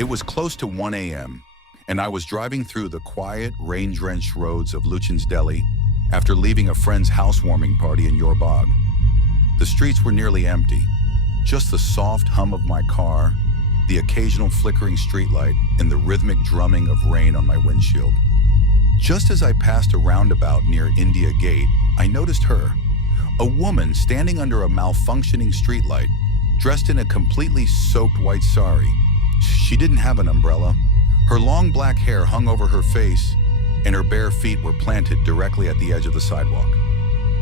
It was close to 1 a.m., and I was driving through the quiet, rain-drenched roads of Lutyens, Delhi after leaving a friend's housewarming party in Yorbag. The streets were nearly empty, just the soft hum of my car, the occasional flickering streetlight, and the rhythmic drumming of rain on my windshield. Just as I passed a roundabout near India Gate, I noticed her, a woman standing under a malfunctioning streetlight, dressed in a completely soaked white sari. She didn't have an umbrella. Her long black hair hung over her face, and her bare feet were planted directly at the edge of the sidewalk.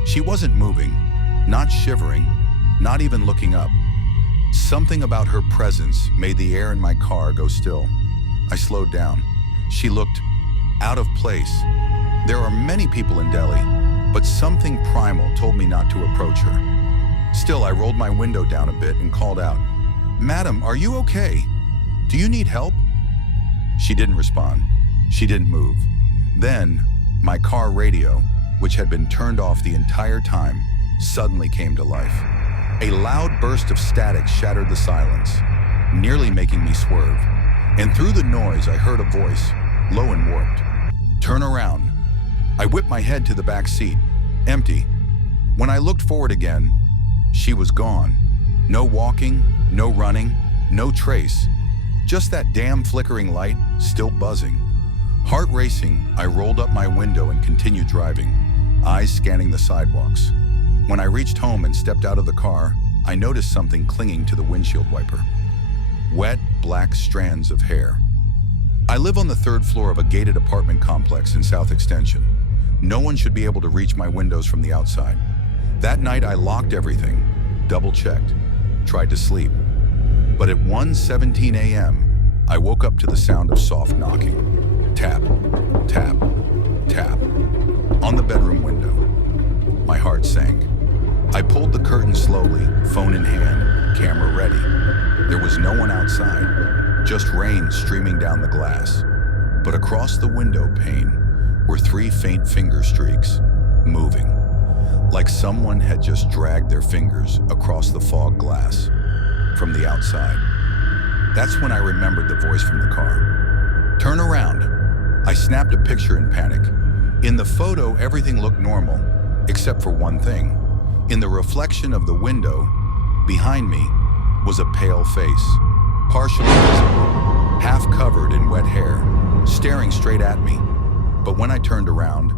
She wasn't moving, not shivering, not even looking up. Something about her presence made the air in my car go still. I slowed down. She looked out of place. There are many people in Delhi, but something primal told me not to approach her. Still, I rolled my window down a bit and called out, "Madam, are you okay? Do you need help?" She didn't respond. She didn't move. Then, my car radio, which had been turned off the entire time, suddenly came to life. A loud burst of static shattered the silence, nearly making me swerve. And through the noise, I heard a voice, low and warped. "Turn around." I whipped my head to the back seat, empty. When I looked forward again, she was gone. No walking, no running, no trace. Just that damn flickering light, still buzzing. Heart racing, I rolled up my window and continued driving, eyes scanning the sidewalks. When I reached home and stepped out of the car, I noticed something clinging to the windshield wiper. Wet, black strands of hair. I live on the 3rd floor of a gated apartment complex in South Extension. No one should be able to reach my windows from the outside. That night, I locked everything, double-checked, tried to sleep. But at 1:17 a.m., I woke up to the sound of soft knocking. Tap, tap, tap, on the bedroom window. My heart sank. I pulled the curtain slowly, phone in hand, camera ready. There was no one outside, just rain streaming down the glass. But across the window pane were 3 faint finger streaks, moving, like someone had just dragged their fingers across the fog glass from the outside. That's when I remembered the voice from the car. "Turn around." I snapped a picture in panic. In the photo, everything looked normal, except for one thing. In the reflection of the window, behind me, was a pale face, partially visible, half covered in wet hair, staring straight at me. But when I turned around,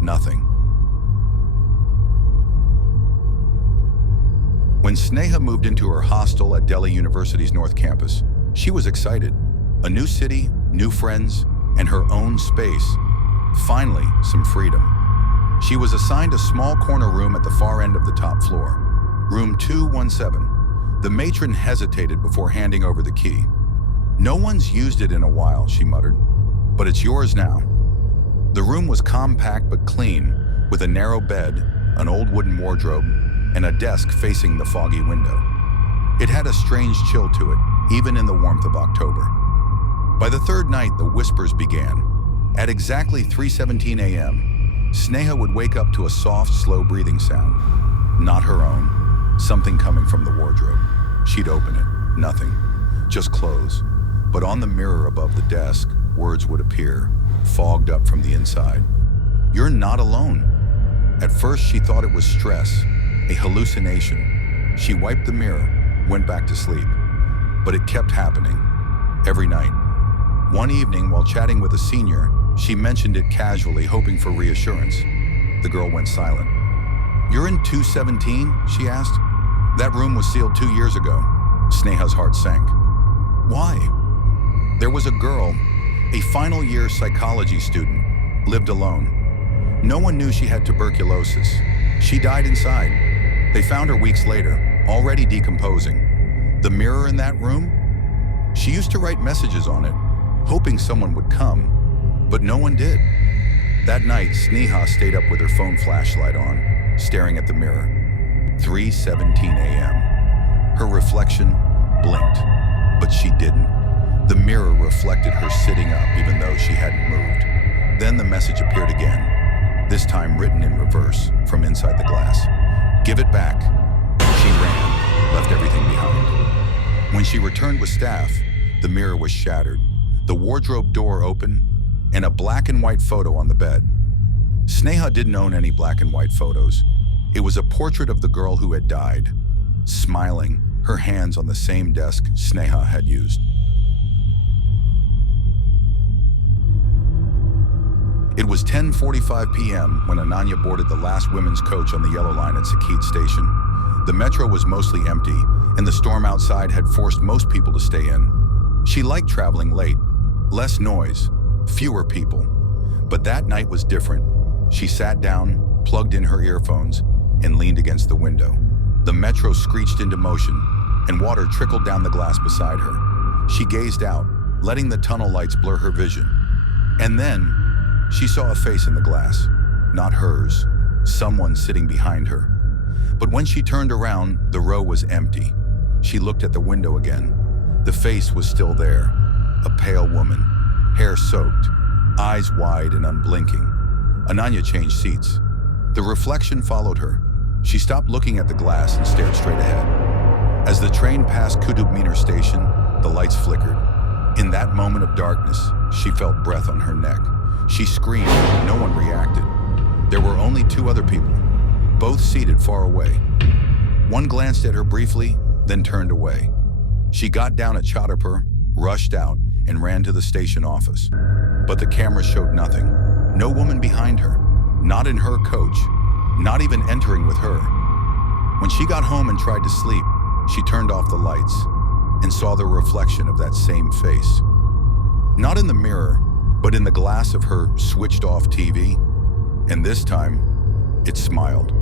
nothing. When Sneha moved into her hostel at Delhi University's North Campus, she was excited. A new city, new friends, and her own space. Finally, some freedom. She was assigned a small corner room at the far end of the top floor, room 217. The matron hesitated before handing over the key. "No one's used it in a while," she muttered, "but it's yours now." The room was compact but clean, with a narrow bed, an old wooden wardrobe, and a desk facing the foggy window. It had a strange chill to it, even in the warmth of October. By the 3rd night, the whispers began. At exactly 3:17 a.m., Sneha would wake up to a soft, slow breathing sound. Not her own, something coming from the wardrobe. She'd open it, nothing, just clothes. But on the mirror above the desk, words would appear, fogged up from the inside. "You're not alone." At first, she thought it was stress, a hallucination. She wiped the mirror, went back to sleep. But it kept happening, every night. One evening, while chatting with a senior, she mentioned it casually, hoping for reassurance. The girl went silent. "You're in 217, she asked. "That room was sealed 2 years ago." Sneha's heart sank. "Why?" There was a girl, a final year psychology student, lived alone. No one knew she had tuberculosis. She died inside. They found her weeks later, already decomposing. The mirror in that room? She used to write messages on it, hoping someone would come, but no one did. That night, Sneha stayed up with her phone flashlight on, staring at the mirror. 3:17 a.m. Her reflection blinked, but she didn't. The mirror reflected her sitting up even though she hadn't moved. Then the message appeared again, this time written in reverse from inside the glass. "Give it back." She ran, left everything behind. When she returned with staff, The mirror was shattered, the wardrobe door open, and a black and white photo on the bed. Sneha didn't own any black and white photos. It was a portrait of the girl who had died, smiling, her hands on the same desk Sneha had used. It was 10:45 p.m. when Ananya boarded the last women's coach on the Yellow Line at Sakit Station. The metro was mostly empty, and the storm outside had forced most people to stay in. She liked traveling late. Less noise, fewer people. But that night was different. She sat down, plugged in her earphones, and leaned against the window. The metro screeched into motion, and water trickled down the glass beside her. She gazed out, letting the tunnel lights blur her vision. And then, she saw a face in the glass. Not hers, someone sitting behind her. But when she turned around, the row was empty. She looked at the window again. The face was still there, a pale woman, hair soaked, eyes wide and unblinking. Ananya changed seats. The reflection followed her. She stopped looking at the glass and stared straight ahead. As the train passed Kutub Minar station, the lights flickered. In that moment of darkness, she felt breath on her neck. She screamed, no one reacted. There were only two other people, both seated far away. One glanced at her briefly, then turned away. She got down at Chhatarpur, rushed out, and ran to the station office. But the camera showed nothing. No woman behind her, not in her coach, not even entering with her. When she got home and tried to sleep, she turned off the lights and saw the reflection of that same face. Not in the mirror, but in the glass of her switched-off TV, and this time, it smiled.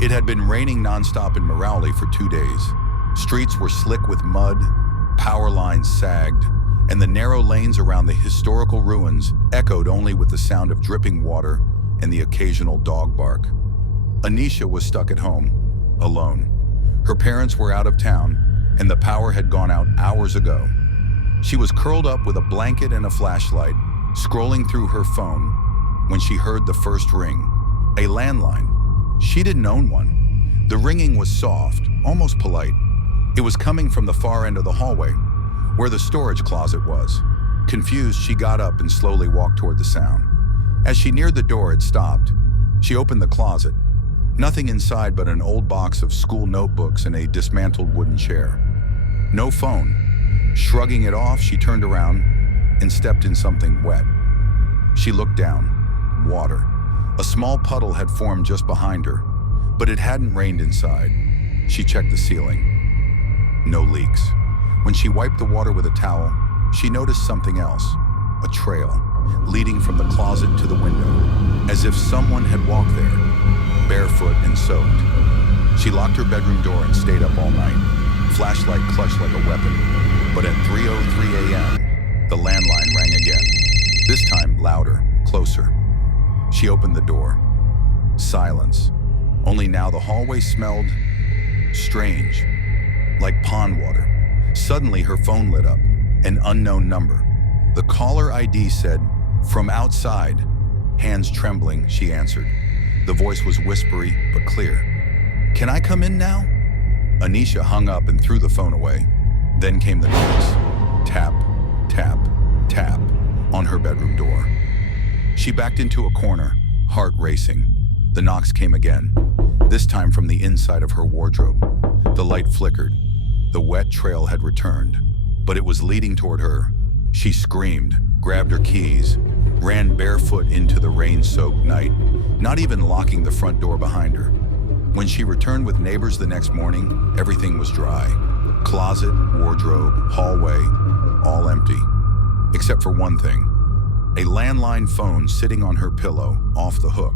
It had been raining nonstop in Mehrauli for 2 days. Streets were slick with mud, power lines sagged, and the narrow lanes around the historical ruins echoed only with the sound of dripping water and the occasional dog bark. Anisha was stuck at home, alone. Her parents were out of town, and the power had gone out hours ago. She was curled up with a blanket and a flashlight, scrolling through her phone, when she heard the first ring, a landline. She didn't own one. The ringing was soft, almost polite. It was coming from the far end of the hallway, where the storage closet was. Confused, she got up and slowly walked toward the sound. As she neared the door, it stopped. She opened the closet. Nothing inside but an old box of school notebooks and a dismantled wooden chair. No phone. Shrugging it off, she turned around and stepped in something wet. She looked down. Water. A small puddle had formed just behind her, but it hadn't rained inside. She checked the ceiling. No leaks. When she wiped the water with a towel, she noticed something else. A trail, leading from the closet to the window, as if someone had walked there, barefoot and soaked. She locked her bedroom door and stayed up all night, flashlight clutched like a weapon. But at 3:03 a.m., the landline rang again. This time louder, closer. She opened the door. Silence. Only now the hallway smelled strange, like pond water. Suddenly her phone lit up, an unknown number. The caller ID said, "From outside." Hands trembling, she answered. The voice was whispery but clear. "Can I come in now?" Anisha hung up and threw the phone away. Then came the noise. Tap, tap, tap on her bedroom door. She backed into a corner, heart racing. The knocks came again, this time from the inside of her wardrobe. The light flickered. The wet trail had returned, but it was leading toward her. She screamed, grabbed her keys, ran barefoot into the rain-soaked night, not even locking the front door behind her. When she returned with neighbors the next morning, everything was dry. Closet, wardrobe, hallway, all empty. Except for one thing. A landline phone sitting on her pillow, off the hook.